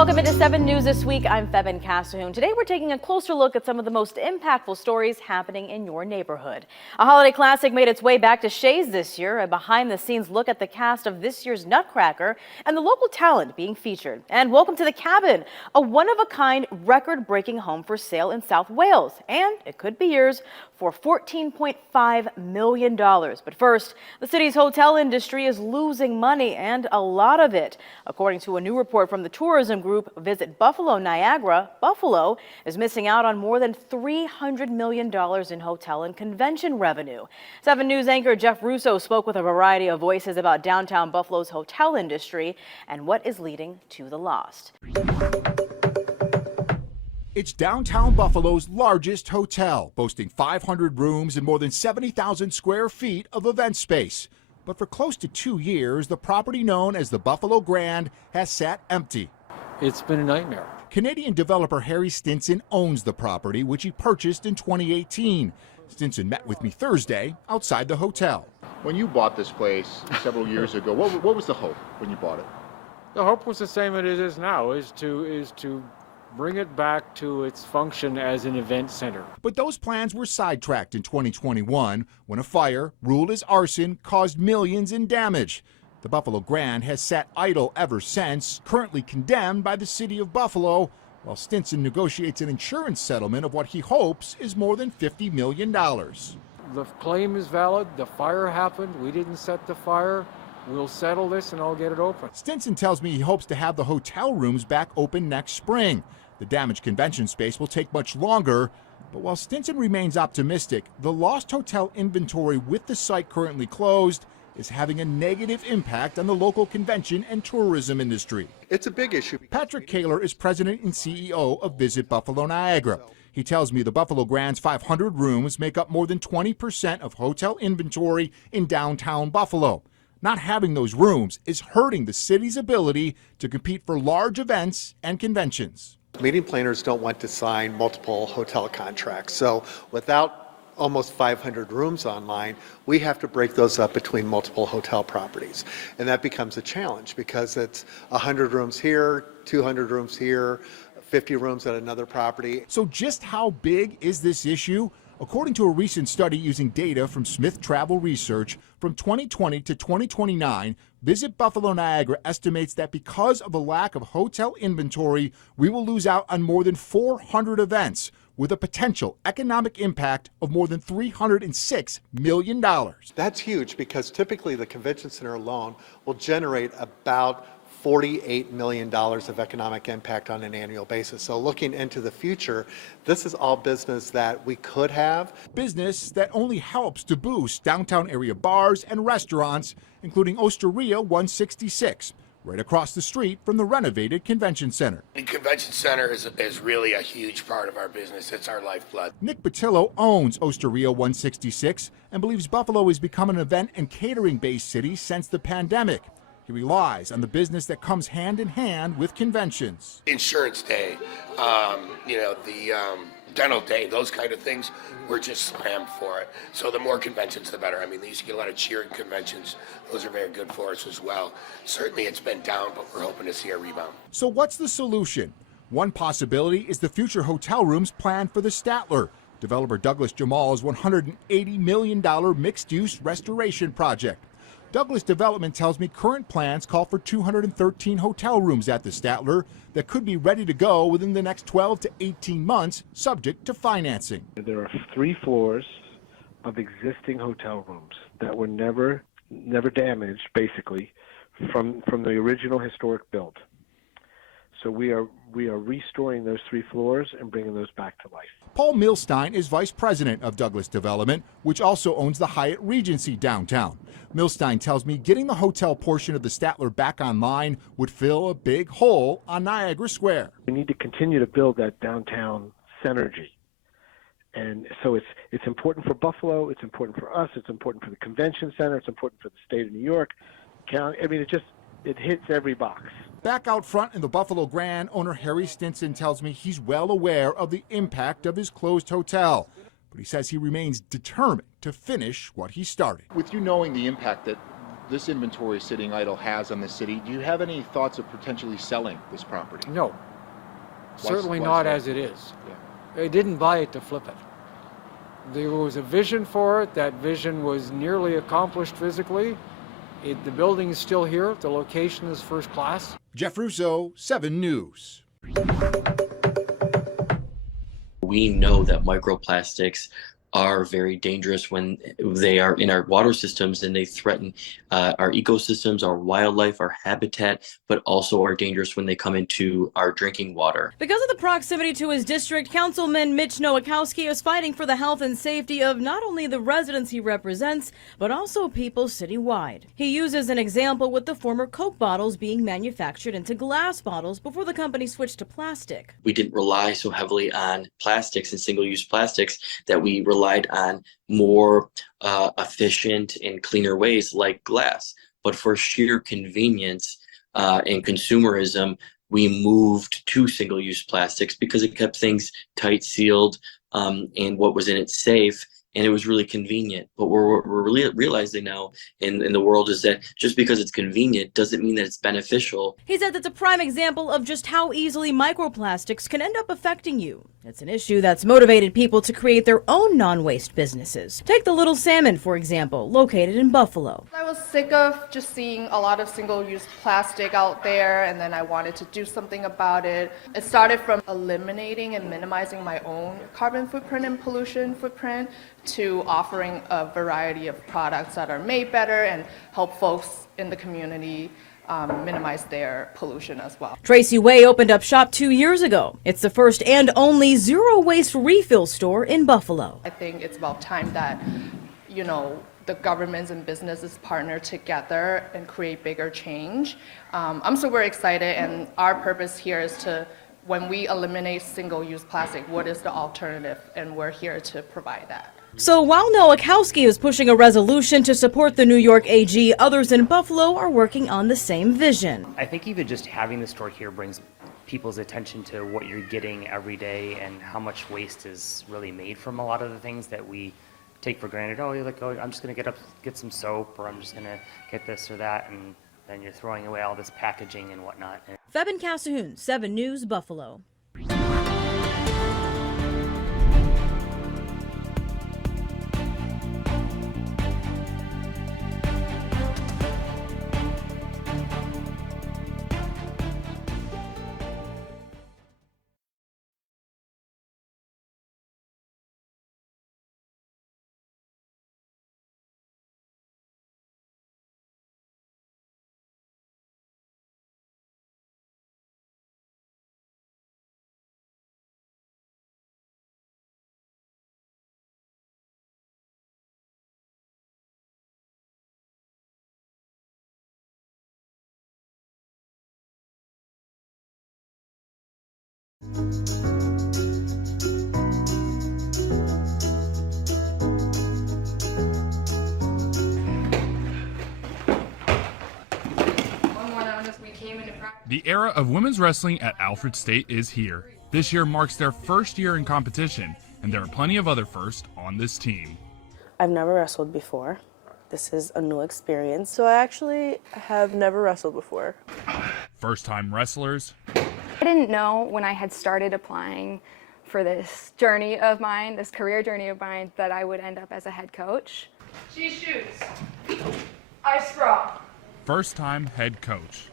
Welcome into 7 News This Week. I'm Febin Casahoon. Today we're taking a closer look at some of the most impactful stories happening in your neighborhood. A holiday classic made its way back to Shays this year. A behind-the-scenes look at the cast of this year's Nutcracker and the local talent being featured. And welcome to the Cabin, a one-of-a-kind record-breaking home for sale in South Wales. And it could be yours for $14.5 million. But first, the city's hotel industry is losing money, and a lot of it. According to a new report from the tourism group Visit Buffalo Niagara, Buffalo is missing out on more than $300 million in hotel and convention revenue. 7 News anchor Jeff Russo spoke with a variety of voices about downtown Buffalo's hotel industry and what is leading to the loss. It's downtown Buffalo's largest hotel, boasting 500 rooms and more than 70,000 square feet of event space. But for close to 2 years, the property known as the Buffalo Grand has sat empty. It's been a nightmare. Canadian developer Harry Stinson owns the property, which he purchased in 2018. Stinson met with me Thursday outside the hotel. When you bought this place several years ago, what was the hope when you bought it? The hope was the same as it is now, is to bring it back to its function as an event center. But those plans were sidetracked in 2021 when a fire, ruled as arson, caused millions in damage. The Buffalo Grand has sat idle ever since, currently condemned by the city of Buffalo, while Stinson negotiates an insurance settlement of what he hopes is more than $50 million. The claim is valid. The fire happened. We didn't set the fire. We'll settle this and I'll get it open. Stinson tells me he hopes to have the hotel rooms back open next spring. The damaged convention space will take much longer, but while Stinson remains optimistic, the lost hotel inventory with the site currently closed is having a negative impact on the local convention and tourism industry. It's a big issue. Patrick Kaler is president and CEO of Visit Buffalo Niagara. He tells me the Buffalo Grand's 500 rooms make up more than 20% of hotel inventory in downtown Buffalo. Not having those rooms is hurting the city's ability to compete for large events and conventions. Meeting planners don't want to sign multiple hotel contracts. So without almost 500 rooms online, we have to break those up between multiple hotel properties. And that becomes a challenge because it's 100 rooms here, 200 rooms here, 50 rooms at another property. So just how big is this issue? According to a recent study using data from Smith Travel Research, from 2020 to 2029, Visit Buffalo Niagara estimates that because of a lack of hotel inventory, we will lose out on more than 400 events, with a potential economic impact of more than $306 million. That's huge because typically the convention center alone will generate about $48 million of economic impact on an annual basis. So looking into the future, this is all business that we could have. Business that only helps to boost downtown area bars and restaurants, including Osteria 166, right across the street from the renovated convention center. The convention center is really a huge part of our business. It's our lifeblood. Nick Patillo owns Osteria 166 and believes Buffalo has become an event and catering-based city since the pandemic. He relies on the business that comes hand in hand with conventions. Insurance day, the dental day, those kind of things, we're just slammed for it. So the more conventions, the better. I mean, they used to get a lot of cheering conventions. Those are very good for us as well. Certainly it's been down, but we're hoping to see a rebound. So what's the solution? One possibility is the future hotel rooms planned for the Statler, developer Douglas Jamal's $180 million mixed-use restoration project. Douglas Development tells me current plans call for 213 hotel rooms at the Statler that could be ready to go within the next 12 to 18 months, subject to financing. There are 3 floors of existing hotel rooms that were never damaged, basically, from the original historic build. So we are restoring those 3 floors and bringing those back to life. Paul Milstein is vice president of Douglas Development, which also owns the Hyatt Regency downtown. Milstein tells me getting the hotel portion of the Statler back online would fill a big hole on Niagara Square. We need to continue to build that downtown synergy. And so it's important for Buffalo, it's important for us, it's important for the convention center, it's important for the state of New York. I mean, it hits every box. Back out front in the Buffalo Grand, owner Harry Stinson tells me he's well aware of the impact of his closed hotel, but he says he remains determined to finish what he started. With you knowing the impact that this inventory sitting idle has on the city, do you have any thoughts of potentially selling this property? No, certainly why not so? as it is. Yeah. I didn't buy it to flip it. There was a vision for it. That vision was nearly accomplished physically. The building is still here. The location is first class. Jeff Russo, 7 News. We know that microplastics are very dangerous when they are in our water systems, and they threaten our ecosystems, our wildlife, our habitat, but also are dangerous when they come into our drinking water. Because of the proximity to his district, Councilman Mitch Nowakowski is fighting for the health and safety of not only the residents he represents, but also people citywide. He uses an example with the former Coke bottles being manufactured into glass bottles before the company switched to plastic. We didn't rely so heavily on plastics and single-use plastics, that we relied on more efficient and cleaner ways like glass. But for sheer convenience and consumerism, we moved to single-use plastics because it kept things tight sealed and what was in it safe. And it was really convenient. But we're really realizing now in the world is that just because it's convenient doesn't mean that it's beneficial. He said that's a prime example of just how easily microplastics can end up affecting you. It's an issue that's motivated people to create their own non-waste businesses. Take the Little Salmon, for example, located in Buffalo. I was sick of just seeing a lot of single-use plastic out there, and then I wanted to do something about it. It started from eliminating and minimizing my own carbon footprint and pollution footprint to offering a variety of products that are made better and help folks in the community minimize their pollution as well. Tracy Way opened up shop 2 years ago. It's the first and only zero-waste refill store in Buffalo. I think it's about time that, you know, the governments and businesses partner together and create bigger change. I'm super excited, and our purpose here is to, when we eliminate single-use plastic, what is the alternative? And we're here to provide that. So while Nowakowski is pushing a resolution to support the New York AG, others in Buffalo are working on the same vision. I think even just having the store here brings people's attention to what you're getting every day and how much waste is really made from a lot of the things that we take for granted. Oh, you're like, oh, I'm just going to get some soap, or I'm just going to get this or that, and then you're throwing away all this packaging and whatnot. Febin Casahoon, 7 News, Buffalo. The era of women's wrestling at Alfred State is here. This year marks their first year in competition, and there are plenty of other firsts on this team. I've never wrestled before. This is a new experience, so I actually have never wrestled before. First-time wrestlers. I didn't know when I had started applying for this journey of mine, this career journey of mine, that I would end up as a head coach. She shoots. I sprawl. First-time head coach.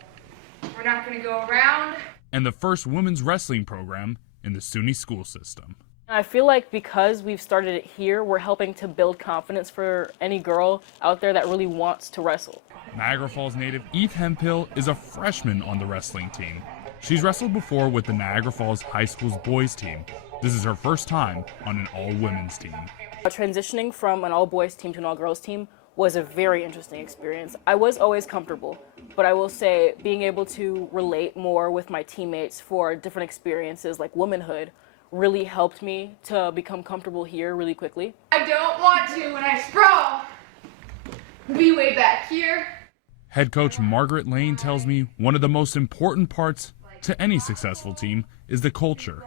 We're not going to go around. And the first women's wrestling program in the SUNY school system. I feel like because we've started it here, we're helping to build confidence for any girl out there that really wants to wrestle. Niagara Falls native Eve Hemphill is a freshman on the wrestling team. She's wrestled before with the Niagara Falls High School's boys team. This is her first time on an all-women's team. Transitioning from an all-boys team to an all-girls team was a very interesting experience. I was always comfortable, but I will say being able to relate more with my teammates for different experiences like womanhood really helped me to become comfortable here really quickly. I don't want to, when I sprawl, be way back here. Head coach Margaret Lane tells me one of the most important parts to any successful team is the culture.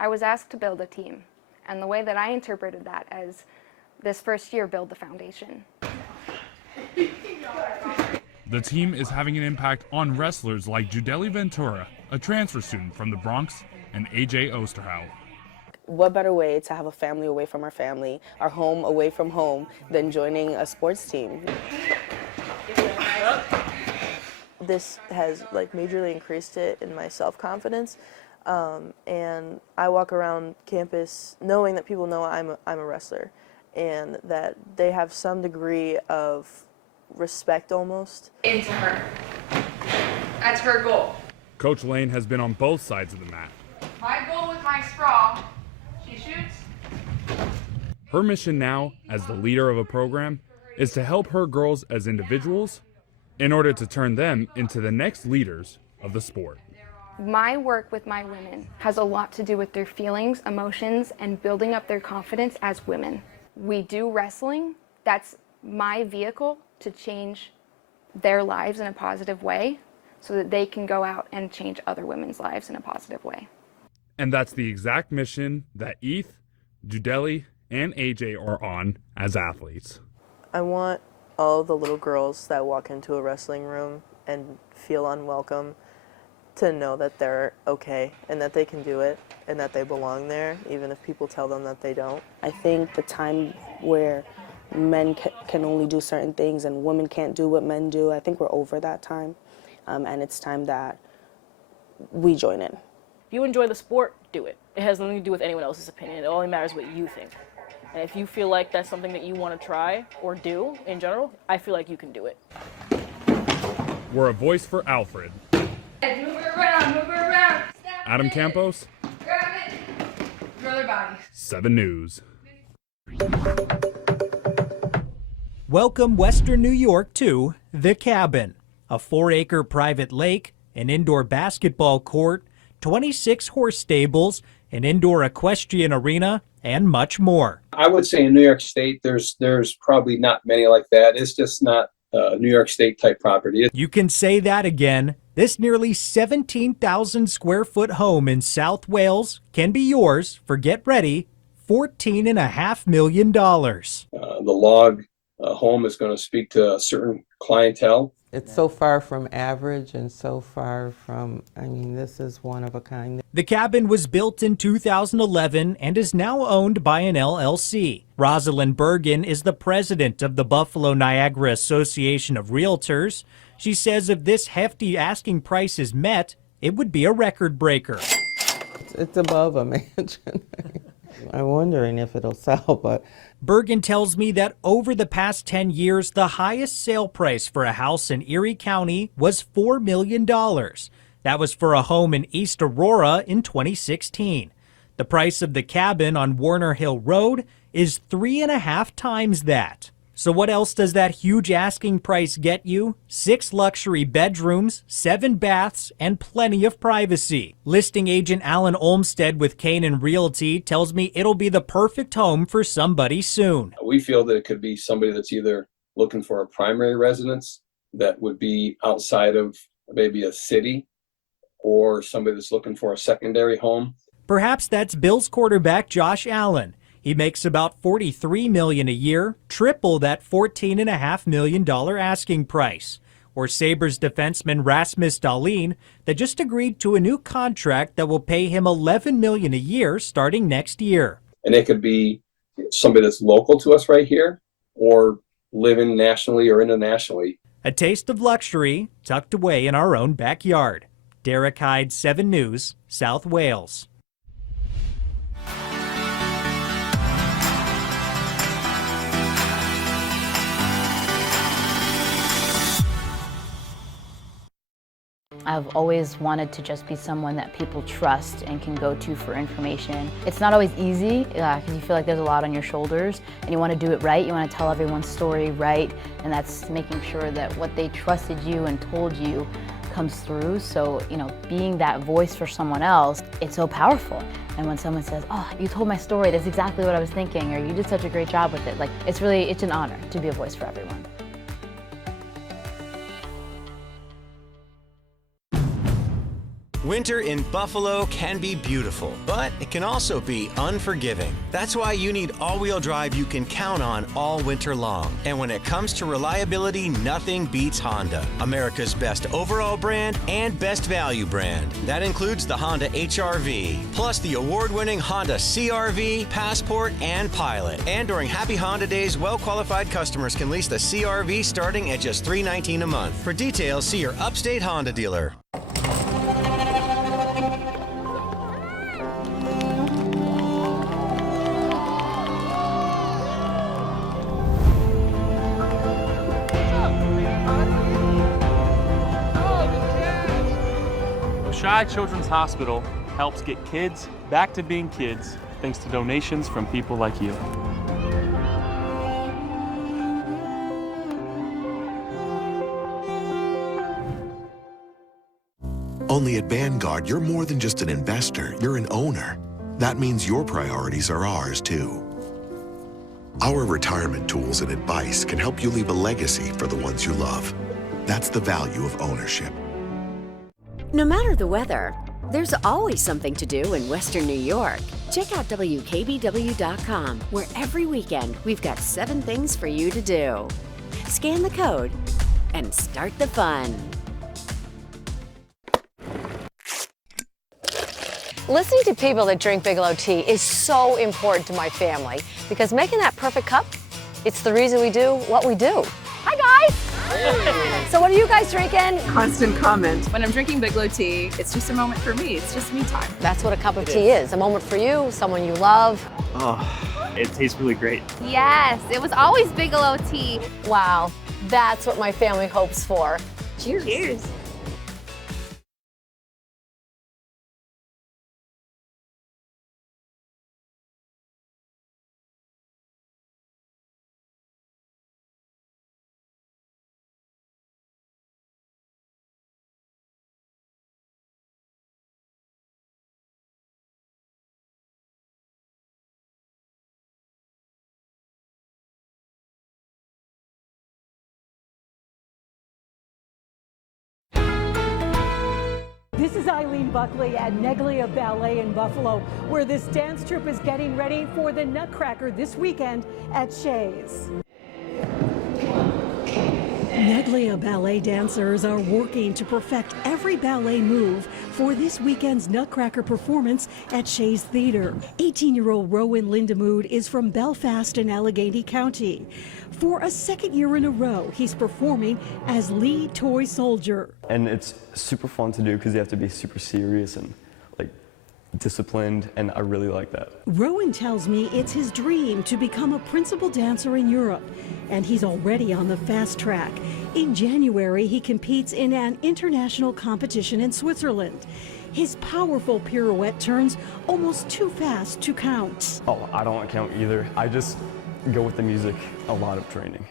I was asked to build a team, and the way that I interpreted that as this first year, build the foundation. The team is having an impact on wrestlers like Judeli Ventura, a transfer student from the Bronx, and AJ Osterhout. What better way to have a family away from our family, our home away from home, than joining a sports team? This has majorly increased it in my self-confidence, and I walk around campus knowing that people know I'm a wrestler, and that they have some degree of respect almost. Into her. That's her goal. Coach Lane has been on both sides of the mat. My goal with my sprawl, she shoots. Her mission now, as the leader of a program, is to help her girls as individuals in order to turn them into the next leaders of the sport. My work with my women has a lot to do with their feelings, emotions, and building up their confidence as women. We do wrestling. That's my vehicle to change their lives in a positive way so that they can go out and change other women's lives in a positive way. And that's the exact mission that Eth, Judeli, and AJ are on as athletes. I want all the little girls that walk into a wrestling room and feel unwelcome to know that they're okay and that they can do it and that they belong there, even if people tell them that they don't. I think the time where men can only do certain things and women can't do what men do, I think we're over that time, and it's time that we join in. If you enjoy the sport, do it. It has nothing to do with anyone else's opinion. It only matters what you think. And if you feel like that's something that you want to try or do in general, I feel like you can do it. We're a voice for Alfred. Move her around, move her around. Adam Campos, Grab it. Throw their bodies. 7 News. Welcome Western New York to The Cabin, a 4-acre private lake, an indoor basketball court, 26 horse stables, an indoor equestrian arena, and much more. I would say in New York State, there's probably not many like that. It's just not a New York State type property. You can say that again. This nearly 17,000 square foot home in South Wales can be yours for, get ready, $14.5 million. The log home is going to speak to a certain clientele. It's so far from average and so far from, this is one of a kind. The cabin was built in 2011 and is now owned by an LLC. Rosalind Bergen is the president of the Buffalo Niagara Association of Realtors. She says if this hefty asking price is met, it would be a record breaker. It's above a mansion. I'm wondering if it'll sell, but... Bergen tells me that over the past 10 years, the highest sale price for a house in Erie County was $4 million. That was for a home in East Aurora in 2016. The price of the cabin on Warner Hill Road is 3.5 times that. So what else does that huge asking price get you? 6 luxury bedrooms, 7 baths, and plenty of privacy. Listing agent Alan Olmstead with Canaan Realty tells me it'll be the perfect home for somebody soon. We feel that it could be somebody that's either looking for a primary residence that would be outside of maybe a city, or somebody that's looking for a secondary home. Perhaps that's Bills quarterback Josh Allen. He makes about $43 million a year, triple that $14.5 million asking price. Or Sabres defenseman Rasmus Dahlin that just agreed to a new contract that will pay him $11 million a year starting next year. And it could be somebody that's local to us right here, or living nationally or internationally. A taste of luxury tucked away in our own backyard. Derek Hyde, 7 News, South Wales. I've always wanted to just be someone that people trust and can go to for information. It's not always easy because you feel like there's a lot on your shoulders and you want to do it right. You want to tell everyone's story right, and that's making sure that what they trusted you and told you comes through. So, being that voice for someone else, it's so powerful. And when someone says, "Oh, you told my story, that's exactly what I was thinking," or "You did such a great job with it," it's an honor to be a voice for everyone. Winter in Buffalo can be beautiful, but it can also be unforgiving. That's why you need all-wheel drive you can count on all winter long. And when it comes to reliability, nothing beats Honda, America's best overall brand and best value brand. That includes the Honda HR-V, plus the award-winning Honda CR-V, Passport, and Pilot. And during Happy Honda Days, well-qualified customers can lease the CR-V starting at just $319 a month. For details, see your upstate Honda dealer. Oishei Children's Hospital helps get kids back to being kids thanks to donations from people like you. Only at Vanguard, you're more than just an investor, you're an owner. That means your priorities are ours too. Our retirement tools and advice can help you leave a legacy for the ones you love. That's the value of ownership. No matter the weather, there's always something to do in Western New York. Check out WKBW.com, where every weekend we've got 7 things for you to do. Scan the code and start the fun. Listening to people that drink Bigelow tea is so important to my family because making that perfect cup, it's the reason we do what we do. Hi, guys. Hey. So what are you guys drinking? Constant comment. When I'm drinking Bigelow tea, it's just a moment for me. It's just me time. That's what a cup of tea is. A moment for you, someone you love. Oh, it tastes really great. Yes, it was always Bigelow tea. Wow, that's what my family hopes for. Cheers. Cheers. This is Eileen Buckley at Neglia Ballet in Buffalo, where this dance troupe is getting ready for the Nutcracker this weekend at Shays. Neglia ballet dancers are working to perfect every ballet move for this weekend's Nutcracker performance at Shays Theater. 18-year-old Rowan Lindemood is from Belfast in Allegheny County. For a second year in a row, he's performing as lead toy soldier. And it's super fun to do because you have to be super serious and disciplined, and I really like that. Rowan tells me it's his dream to become a principal dancer in Europe, and he's already on the fast track. In January, he competes in an international competition in Switzerland. His powerful pirouette turns almost too fast to count. Oh, I don't count either. I just go with the music. A lot of training,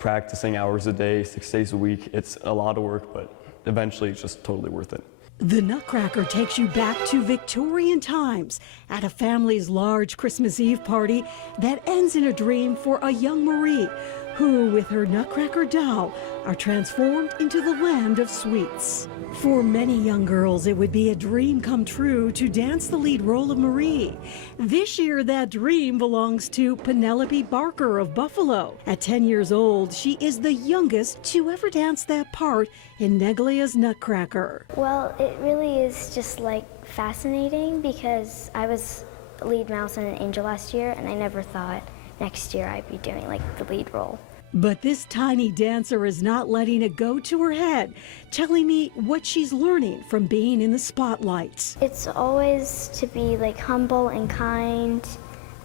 practicing hours a day, 6 days a week. It's a lot of work, but eventually it's just totally worth it. The Nutcracker takes you back to Victorian times at a family's large Christmas Eve party that ends in a dream for a young Marie, who, with her Nutcracker doll, are transformed into the land of sweets. For many young girls, it would be a dream come true to dance the lead role of Marie. This year, that dream belongs to Penelope Barker of Buffalo. At 10 years old, she is the youngest to ever dance that part in Neglia's Nutcracker. Well, it really is just fascinating because I was lead mouse in An Angel last year, and I never thought next year I'd be doing the lead role. But this tiny dancer is not letting it go to her head, telling me what she's learning from being in the spotlight. It's always to be humble and kind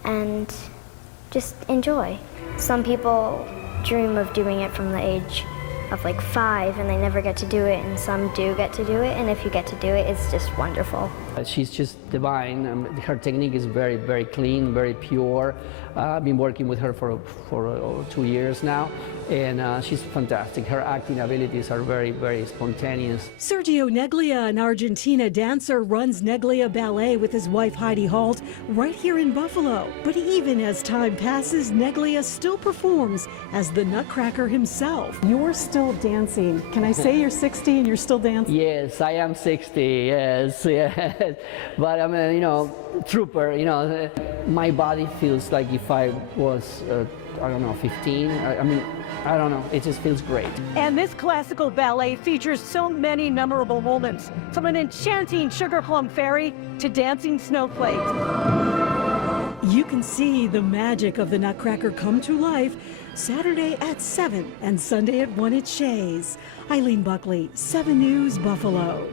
and just enjoy. Some people dream of doing it from the age of 5 and they never get to do it, and some do get to do it, and if you get to do it, it's just wonderful. She's just divine. Her technique is very, very clean, very pure. I've been working with her for 2 years now, and she's fantastic. Her acting abilities are very, very spontaneous. Sergio Neglia, an Argentina dancer, runs Neglia Ballet with his wife Heidi Holt right here in Buffalo. But even as time passes, Neglia still performs as the Nutcracker himself. You're still dancing. Can I say you're 60 and you're still dancing? Yes, I am 60, yes, yes. But I'm a, trooper, my body feels like if I was, 15. I don't know, it just feels great. And this classical ballet features so many memorable moments, from an enchanting Sugar Plum Fairy to dancing snowflakes. You can see the magic of the Nutcracker come to life Saturday at 7 and Sunday at 1 at Shays. Eileen Buckley, 7 News, Buffalo.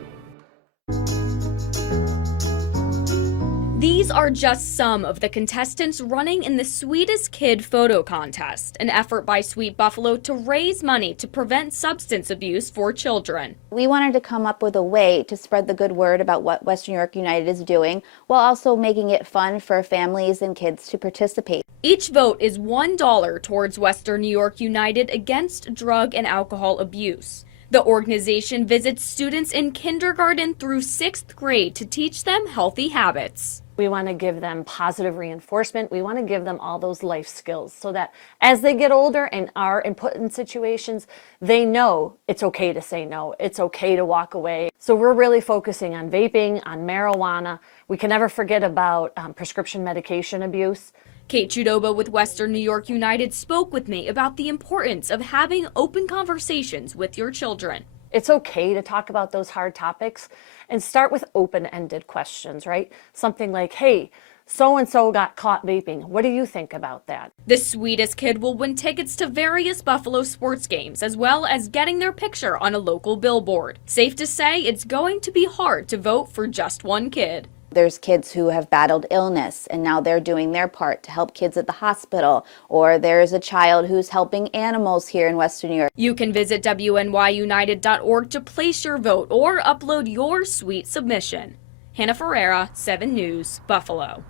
These are just some of the contestants running in the Sweetest Kid photo contest, an effort by Sweet Buffalo to raise money to prevent substance abuse for children. We wanted to come up with a way to spread the good word about what Western New York United is doing, while also making it fun for families and kids to participate. Each vote is $1 towards Western New York United against drug and alcohol abuse. The organization visits students in kindergarten through 6th grade to teach them healthy habits. We want to give them positive reinforcement. We want to give them all those life skills so that as they get older and are put in situations, they know it's okay to say no. It's okay to walk away. So we're really focusing on vaping, on marijuana. We can never forget about prescription medication abuse. Kate Chudoba with Western New York United spoke with me about the importance of having open conversations with your children. It's okay to talk about those hard topics and start with open-ended questions, right? Something like, hey, so-and-so got caught vaping. What do you think about that? The Sweetest Kid will win tickets to various Buffalo sports games, as well as getting their picture on a local billboard. Safe to say, it's going to be hard to vote for just one kid. There's kids who have battled illness and now they're doing their part to help kids at the hospital, or there's a child who's helping animals here in Western New York. You can visit WNYUnited.org to place your vote or upload your sweet submission. Hannah Ferreira, 7 News, Buffalo.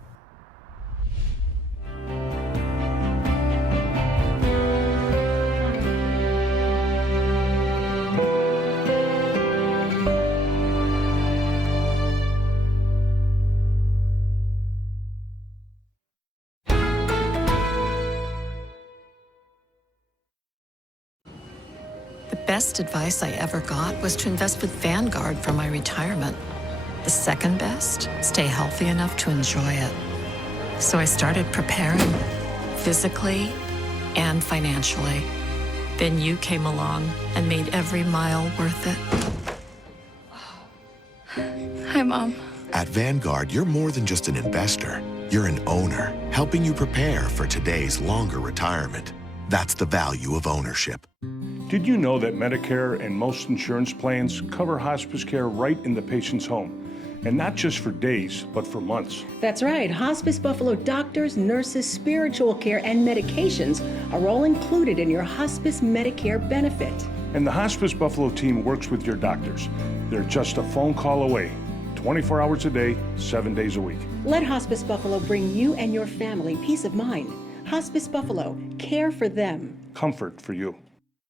The best advice I ever got was to invest with Vanguard for my retirement. The second best, stay healthy enough to enjoy it. So I started preparing, physically and financially. Then you came along and made every mile worth it. Hi, Mom. At Vanguard, you're more than just an investor. You're an owner, helping you prepare for today's longer retirement. That's the value of ownership. Did you know that Medicare and most insurance plans cover hospice care right in the patient's home? And not just for days, but for months. That's right. Hospice Buffalo doctors, nurses, spiritual care, and medications are all included in your hospice Medicare benefit. And the Hospice Buffalo team works with your doctors. They're just a phone call away, 24 hours a day, 7 days a week. Let Hospice Buffalo bring you and your family peace of mind. Hospice Buffalo, care for them. Comfort for you.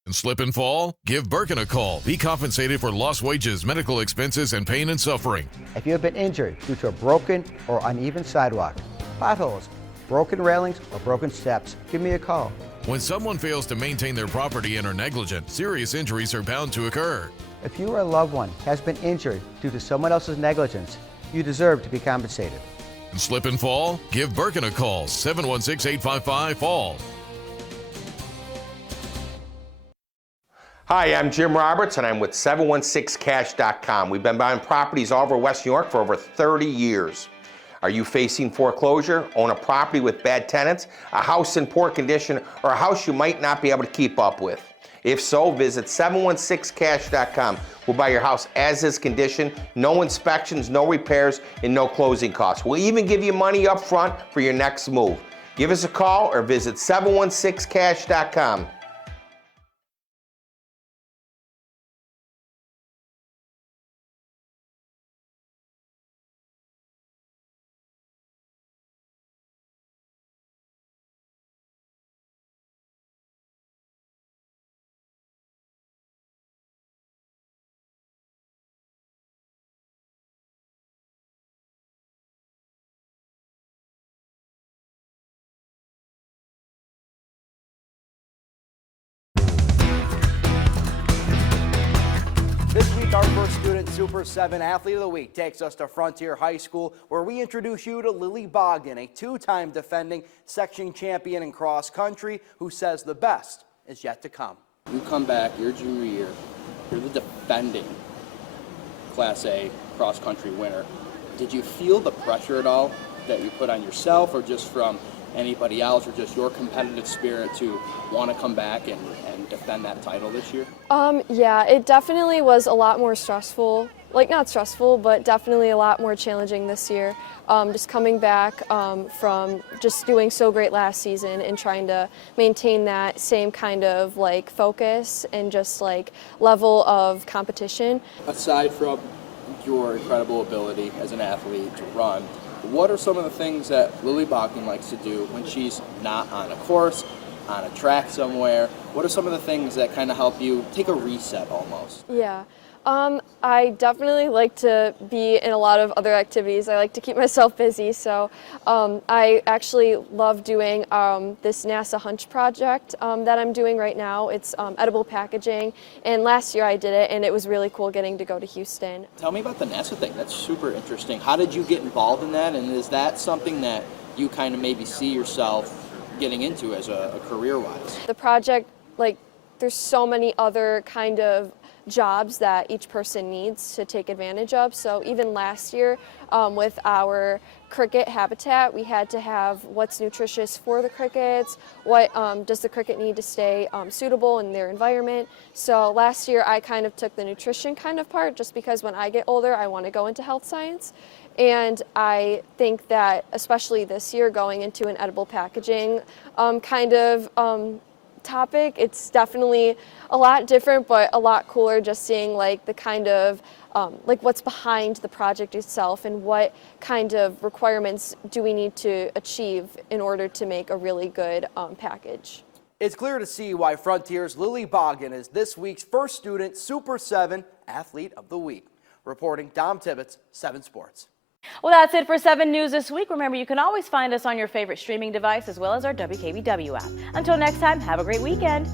And slip and fall? Give Birkin a call. Be compensated for lost wages, medical expenses, and pain and suffering. If you have been injured due to a broken or uneven sidewalk, potholes, broken railings, or broken steps, give me a call. When someone fails to maintain their property and are negligent, serious injuries are bound to occur. If you or a loved one has been injured due to someone else's negligence, you deserve to be compensated. And slip and fall? Give Birkin a call. 716-855-FALL. Hi, I'm Jim Roberts, and I'm with 716cash.com. We've been buying properties all over West New York for over 30 years. Are you facing foreclosure, own a property with bad tenants, a house in poor condition, or a house you might not be able to keep up with? If so, visit 716cash.com. We'll buy your house as is condition, no inspections, no repairs, and no closing costs. We'll even give you money up front for your next move. Give us a call or visit 716cash.com. our first student Super 7 Athlete of the Week takes us to Frontier High School, where we introduce you to Lily Bogdan, a two-time defending section champion in cross country, who says the best is yet to come. You come back your junior year, you're the defending Class A cross country winner. Did you feel the pressure at all that you put on yourself, or just from anybody else, or just your competitive spirit to want to come back and defend that title this year? Yeah, it definitely was a lot more stressful. Like, not stressful, but definitely a lot more challenging this year. Just coming back from just doing so great last season and trying to maintain that same kind of like focus and just like level of competition. Aside from your incredible ability as an athlete to run, what are some of the things that Lily Bogdan likes to do when she's not on a course, on a track somewhere? What are some of the things that kind of help you take a reset almost? Yeah. I definitely like to be in a lot of other activities. I like to keep myself busy, so I actually love doing this NASA Hunch project that I'm doing right now. It's edible packaging, and last year I did it, and it was really cool getting to go to Houston. Tell me about the NASA thing. That's super interesting. How did you get involved in that, and is that something that you kind of maybe see yourself getting into as a career-wise? The project, like, there's so many other kind of jobs that each person needs to take advantage of. So even last year with our cricket habitat, we had to have what's nutritious for the crickets, what does the cricket need to stay suitable in their environment. So last year I kind of took the nutrition kind of part, just because when I get older I want to go into health science. And I think that especially this year, going into an edible packaging kind of topic, it's definitely a lot different, but a lot cooler, just seeing like the kind of like what's behind the project itself and what kind of requirements do we need to achieve in order to make a really good package. It's clear to see why Frontier's Lily Bogdan is this week's first student Super 7 Athlete of the Week. Reporting, Dom Tibbetts, 7 Sports. Well, that's it for 7 News this week. Remember, you can always find us on your favorite streaming device as well as our WKBW app. Until next time, have a great weekend.